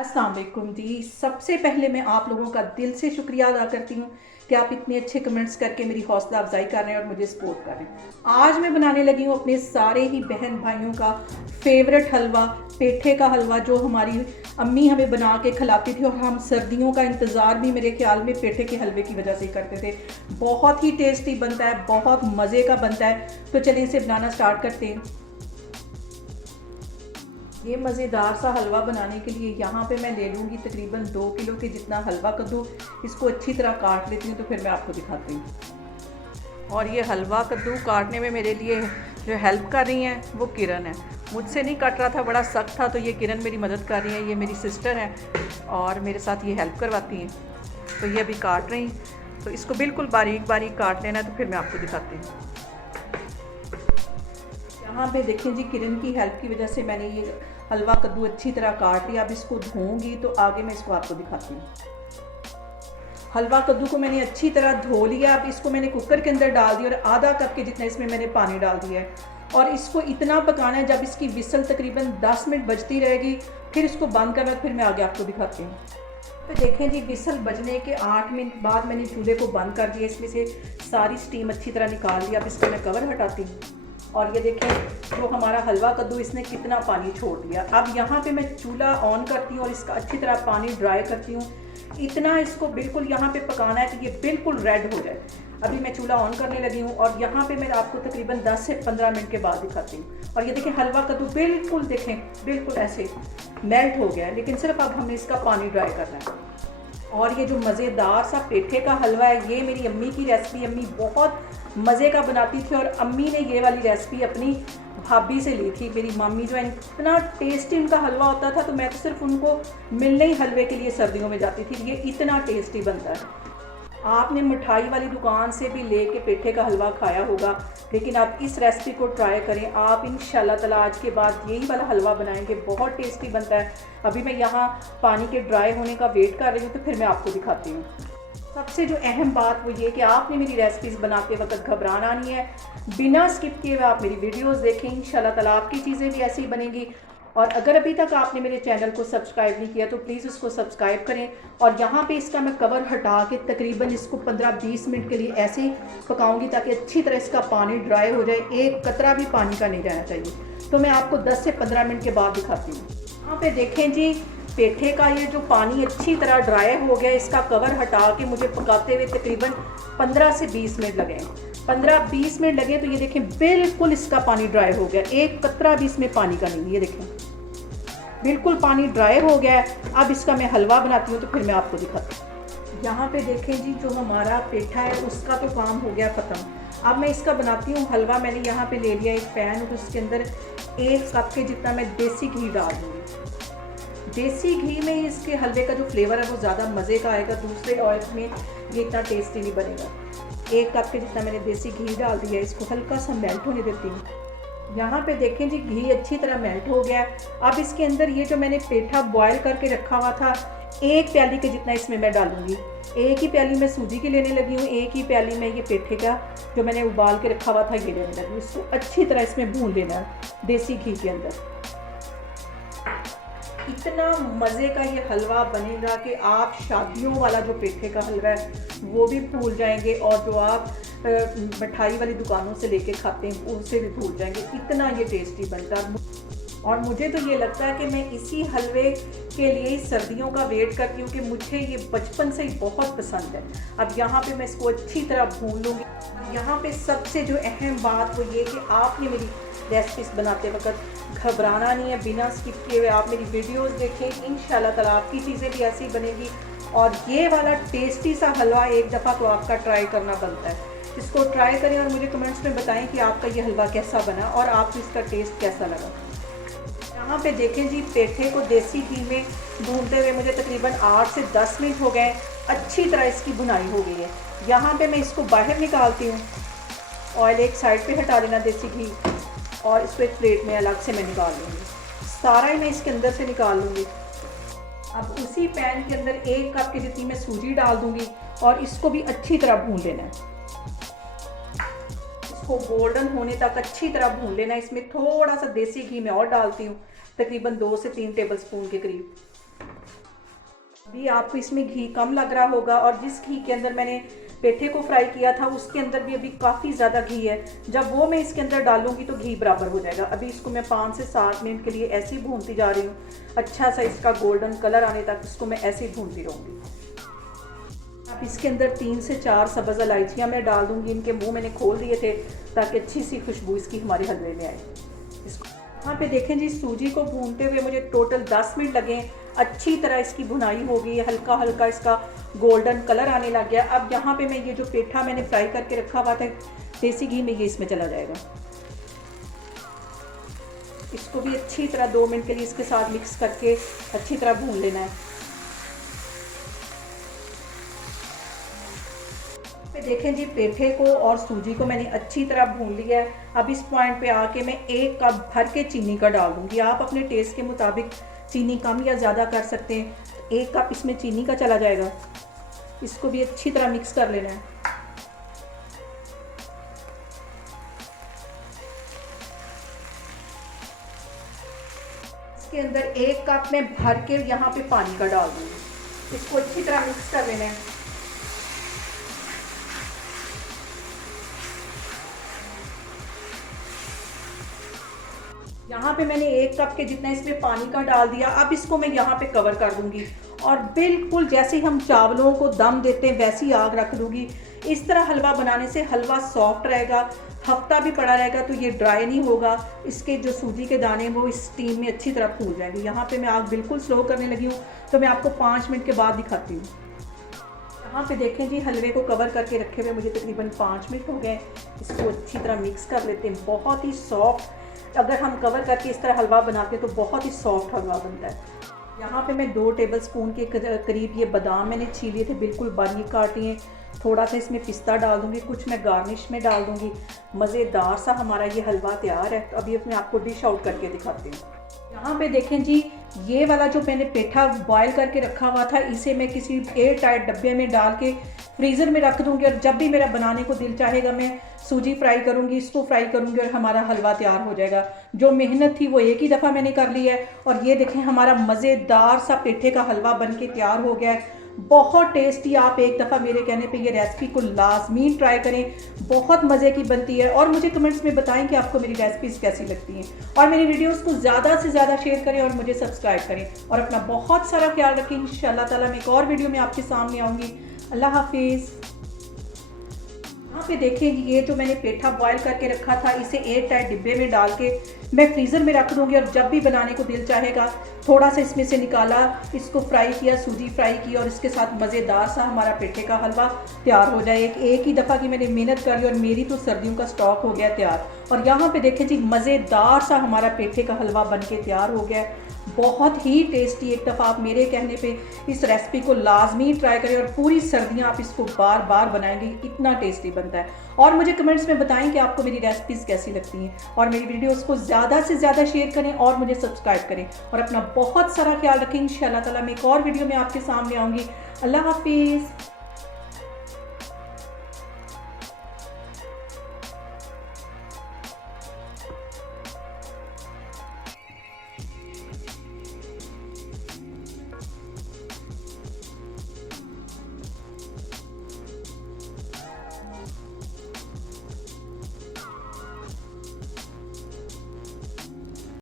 अस्सलाम वालेकुम जी। सबसे पहले मैं आप लोगों का दिल से शुक्रिया अदा करती हूँ कि आप इतने अच्छे कमेंट्स करके मेरी हौसला अफजाई कर रहे हैं और मुझे सपोर्ट कर रहे हैं। आज मैं बनाने लगी हूँ अपने सारे ही बहन भाइयों का फेवरेट हलवा, पेठे का हलवा, जो हमारी अम्मी हमें बना के खिलाती थी और हम सर्दियों का इंतज़ार भी मेरे ख्याल में पेठे के हलवे की वजह से ही करते थे। बहुत ही टेस्टी बनता है, बहुत मज़े का बनता है। तो चलिए इसे बनाना स्टार्ट करते हैं। ये मज़ेदार सा हलवा बनाने के लिए यहाँ पे मैं ले लूँगी तकरीबन 2 किलो के जितना हलवा कद्दू। इसको अच्छी तरह काट लेती हूँ तो फिर मैं आपको दिखाती हूँ। और ये हलवा कद्दू काटने में मेरे लिए जो हेल्प कर रही हैं वो किरण है। मुझसे नहीं कट रहा था, बड़ा सख्त था, तो ये किरण मेरी मदद कर रही है। ये मेरी सिस्टर है और मेरे साथ ये हेल्प करवाती हैं। तो ये अभी काट रही, तो इसको बिल्कुल बारीक बारीक काट लेना है, तो फिर मैं आपको दिखाती हूँ। यहाँ पे देखें जी, किरण की हेल्प की वजह से मैंने ये हलवा कद्दू अच्छी तरह काट लिया। अब इसको धोऊंगी तो आगे मैं इसको आपको दिखाती हूँ। हलवा कद्दू को मैंने अच्छी तरह धो लिया। अब इसको मैंने कुकर के अंदर डाल दिया और आधा कप के जितना इसमें मैंने पानी डाल दिया है। और इसको इतना पकाना है जब इसकी विसल तकरीबन 10 मिनट बजती रहेगी, फिर इसको बंद करना, फिर मैं आगे आपको दिखाती हूँ। तो देखें जी, विसल बजने के 8 मिनट बाद मैंने चूल्हे को बंद कर दिया। इसमें से सारी स्टीम अच्छी तरह निकाल लिया। अब इसका मैं कवर हटाती हूँ और ये देखें जो हमारा हलवा कद्दू, इसने कितना पानी छोड़ दिया। अब यहाँ पे मैं चूल्हा ऑन करती हूँ और इसका अच्छी तरह पानी ड्राई करती हूँ। इतना इसको बिल्कुल यहाँ पे पकाना है कि ये बिल्कुल रेड हो जाए। अभी मैं चूल्हा ऑन करने लगी हूँ और यहाँ पे मैं आपको तकरीबन 10 से 15 मिनट के बाद दिखाती हूँ। और ये देखें हलवा कद्दू बिल्कुल, देखें बिल्कुल ऐसे मेल्ट हो गया है, लेकिन सिर्फ अब हमने इसका पानी ड्राई करना है। और ये जो मज़ेदार सा पेठे का हलवा है, ये मेरी अम्मी की रेसिपी, अम्मी बहुत मज़े का बनाती थी और अम्मी ने ये वाली रेसिपी अपनी भाभी से ली थी। मेरी मम्मी जो है, इतना टेस्टी उनका हलवा होता था, तो मैं तो सिर्फ उनको मिलने ही हलवे के लिए सर्दियों में जाती थी। ये इतना टेस्टी बनता है। आपने मिठाई वाली दुकान से भी ले के पेठे का हलवा खाया होगा, लेकिन आप इस रेसिपी को ट्राई करें। आप इंशाल्लाह ताला आज के बाद यही वाला हलवा बनाएंगे, बहुत टेस्टी बनता है। अभी मैं यहाँ पानी के ड्राई होने का वेट कर रही हूँ, तो फिर मैं आपको दिखाती हूँ। सबसे जो अहम बात वो ये कि आपने मेरी रेसिपीज़ बनाते वक्त घबराना नहीं है। बिना स्किप किए हुए आप मेरी वीडियोस देखें, इंशाल्लाह ताला आपकी चीज़ें भी ऐसी ही बनेंगी। और अगर अभी तक आपने मेरे चैनल को सब्सक्राइब नहीं किया तो प्लीज़ उसको सब्सक्राइब करें। और यहाँ पे इसका मैं कवर हटा के तकरीबन इसको 15-20 मिनट के लिए ऐसे ही पकाऊंगी, ताकि अच्छी तरह इसका पानी ड्राई हो जाए। एक कतरा भी पानी का नहीं जाना चाहिए। तो मैं आपको 10 से 15 मिनट के बाद दिखाती हूँ। यहाँ पे देखें जी, पेठे का ये जो पानी अच्छी तरह ड्राई हो गया। इसका कवर हटा के मुझे पकाते हुए तकरीबन 15 से 20 मिनट लगे। 15-20 मिनट लगे तो ये देखें बिल्कुल इसका पानी ड्राई हो गया, एक कतरा भी इसमें पानी का नहीं। ये देखें बिल्कुल पानी ड्राई हो गया है। अब इसका मैं हलवा बनाती हूँ, तो फिर मैं आपको दिखाती हूँ। यहाँ पे देखें जी, जो हमारा पेठा है उसका तो काम हो गया ख़त्म। अब मैं इसका बनाती हूँ हलवा। मैंने यहाँ पे ले लिया एक पैन और उसके अंदर 1 कप के जितना मैं देसी घी डाल दूँगी। देसी घी में इसके हलवे का जो फ्लेवर है वो ज़्यादा मज़े का आएगा, दूसरे ऑयल में ये इतना टेस्टी नहीं बनेगा। 1 कप के जितना मैंने देसी घी डाल दिया। इसको हल्का सा मेल्ट होने देती हूँ। यहाँ पे देखें जी, घी अच्छी तरह मेल्ट हो गया। अब इसके अंदर ये जो मैंने पेठा बॉयल करके रखा हुआ था, 1 प्याली के जितना इसमें मैं डालूंगी। 1 ही प्याली मैं सूजी की लेने लगी हूँ, 1 ही प्याली में ये पेठे का जो मैंने उबाल के रखा हुआ था ये लेने लगी। इसको अच्छी तरह इसमें भून लेना है देसी घी के अंदर। इतना मज़े का ये हलवा बनेगा कि आप शादियों वाला जो पेठे का हलवा है वो भी भूल जाएंगे, और जो आप मिठाई वाली दुकानों से लेके खाते हैं उनसे भी भूल जाएंगे। इतना ये टेस्टी बनता है। और मुझे तो ये लगता है कि मैं इसी हलवे के लिए सर्दियों का वेट करती हूँ कि मुझे ये बचपन से ही बहुत पसंद है। अब यहाँ पे मैं इसको अच्छी तरह भून लूँगी। यहाँ पे सबसे जो अहम बात वो ये कि आपने मेरी रेसिपीज़ बनाते वक्त घबराना नहीं है। बिना स्किप किए हुए आप मेरी वीडियोस देखें, इंशाल्लाह ताला आपकी चीज़ें भी ऐसी बनेगी। और ये वाला टेस्टी सा हलवा एक दफ़ा तो आपका ट्राई करना बनता है। इसको ट्राई करें और मुझे कमेंट्स में बताएं कि आपका ये हलवा कैसा बना और आपको इसका टेस्ट कैसा लगा। यहाँ पे देखें जी, पेठे को देसी घी में भूनते हुए मुझे तकरीबन 8 से 10 मिनट हो गए। अच्छी तरह इसकी भुनाई हो गई है। यहाँ पे मैं इसको बाहर निकालती हूँ। ऑयल एक साइड पे हटा देना देसी घी, और इसको एक प्लेट में अलग से मैं निकाल लूँगी। सारा ही मैं इसके अंदर से निकाल लूँगी। अब उसी पैन के अंदर 1 कप की जितनी मैं सूजी डाल दूँगी और इसको भी अच्छी तरह भून लेना है। इसको गोल्डन होने तक अच्छी तरह भून लेना है। इसमें थोड़ा सा देसी घी मैं और डालती हूँ, तकरीबन 2 से 3 टेबल स्पून के करीब। अभी आपको इसमें घी कम लग रहा होगा, और जिस घी के अंदर मैंने पेठे को फ्राई किया था उसके अंदर भी अभी काफ़ी ज़्यादा घी है। जब वो मैं इसके अंदर डालूंगी तो घी बराबर हो जाएगा। अभी इसको मैं 5 से 7 मिनट के लिए ऐसे ही भूनती जा रही हूँ। अच्छा सा इसका गोल्डन कलर आने तक इसको मैं ऐसे ही भूनती रहूँगी। अब इसके अंदर 3 से 4 सब्ज़ इलायचियाँ मैं डाल दूँगी। इनके मुँह मैंने खोल दिए थे ताकि अच्छी सी खुशबू इसकी हमारे हलवे में आए। इसको यहाँ पे देखें जी, सूजी को भूनते हुए मुझे टोटल 10 मिनट लगे। अच्छी तरह इसकी भुनाई हो गई, हल्का हल्का इसका गोल्डन कलर आने लग गया। अब यहाँ पे मैं ये जो पेठा मैंने फ्राई करके रखा हुआ था देसी घी में, ये इसमें चला जाएगा। इसको भी अच्छी तरह 2 मिनट के लिए इसके साथ मिक्स करके अच्छी तरह भून लेना है। देखें जी, पेठे को और सूजी को मैंने अच्छी तरह भून लिया है। अब इस पॉइंट पे आके मैं 1 कप भर के चीनी का डाल दूँगी। आप अपने टेस्ट के मुताबिक चीनी कम या ज़्यादा कर सकते हैं। 1 कप इसमें चीनी का चला जाएगा। इसको भी अच्छी तरह मिक्स कर लेना है। इसके अंदर 1 कप में भर के यहाँ पे पानी का डाल दूँगी। इसको अच्छी तरह मिक्स कर लेना है। यहाँ पे मैंने 1 कप के जितना इसमें पानी का डाल दिया। अब इसको मैं यहाँ पे कवर कर दूँगी और बिल्कुल जैसे हम चावलों को दम देते हैं वैसी आग रख दूँगी। इस तरह हलवा बनाने से हलवा सॉफ्ट रहेगा, हफ्ता भी पड़ा रहेगा तो ये ड्राई नहीं होगा। इसके जो सूजी के दाने हैं वो इस स्टीम में अच्छी तरह फूल जाएंगे। यहाँ पे मैं आग बिल्कुल स्लो करने लगी हूँ, तो मैं आपको 5 मिनट के बाद दिखाती हूँ। यहाँ पे देखें जी, हलवे को कवर करके रखे हुए मुझे तकरीबन 5 मिनट हो गए। इसको अच्छी तरह मिक्स कर लेते हैं। बहुत ही सॉफ्ट, अगर हम कवर करके इस तरह हलवा बनाते हैं तो बहुत ही सॉफ्ट हलवा बनता है। यहाँ पे मैं 2 टेबलस्पून के करीब ये बादाम मैंने छील लिए थे, बिल्कुल बारीक काटे हैं। थोड़ा सा इसमें पिस्ता डाल दूँगी, कुछ मैं गार्निश में डाल दूँगी। मज़ेदार सा हमारा ये हलवा तैयार है। तो अभी मैं आपको डिश आउट करके दिखाती हूँ। यहाँ पे देखें जी, ये वाला जो मैंने पेठा बॉयल करके रखा हुआ था, इसे मैं किसी एयर टाइट डब्बे में डाल के फ्रीज़र में रख दूँगी। और जब भी मेरा बनाने को दिल चाहेगा मैं सूजी फ्राई करूँगी, इसको फ्राई करूँगी और हमारा हलवा तैयार हो जाएगा। जो मेहनत थी वो एक ही दफ़ा मैंने कर ली है। और ये देखें, हमारा मज़ेदार सा पेठे का हलवा बन के तैयार हो गया है। बहुत टेस्टी। आप एक दफ़ा मेरे कहने पे ये रेसिपी को लाजमी ट्राई करें, बहुत मज़े की बनती है। और मुझे कमेंट्स में बताएं कि आपको मेरी रेसिपीज़ कैसी लगती हैं। और मेरी वीडियोस को ज़्यादा से ज़्यादा शेयर करें और मुझे सब्सक्राइब करें। और अपना बहुत सारा ख्याल रखें। इंशाअल्लाह ताला मैं एक और वीडियो में आपके सामने आऊँगी। अल्लाह हाफिज़। यहाँ पे देखें, ये जो मैंने पेठा बॉयल करके रखा था, इसे एयर टाइट डिब्बे में डाल के मैं फ्रीज़र में रख दूँगी। और जब भी बनाने को दिल चाहेगा थोड़ा सा इसमें से निकाला, इसको फ्राई किया, सूजी फ्राई की और इसके साथ मज़ेदार सा हमारा पेठे का हलवा तैयार हो जाए। एक ही दफ़ा की मैंने मेहनत कर ली और मेरी तो सर्दियों का स्टॉक हो गया तैयार। और यहाँ पे देखें जी, मज़ेदार सा हमारा पेठे का हलवा बन के तैयार हो गया है। बहुत ही टेस्टी। एक दफ़ा आप मेरे कहने पे इस रेसिपी को लाजमी ट्राई करें और पूरी सर्दियाँ आप इसको बार बार बनाएंगे, इतना टेस्टी बनता है। और मुझे कमेंट्स में बताएं कि आपको मेरी रेसिपीज़ कैसी लगती हैं। और मेरी वीडियोस को ज़्यादा से ज़्यादा शेयर करें और मुझे सब्सक्राइब करें। और अपना बहुत सारा ख्याल रखें। इंशाअल्लाह ताला मैं एक और वीडियो में आपके सामने आऊँगी। अल्लाह हाफिज़।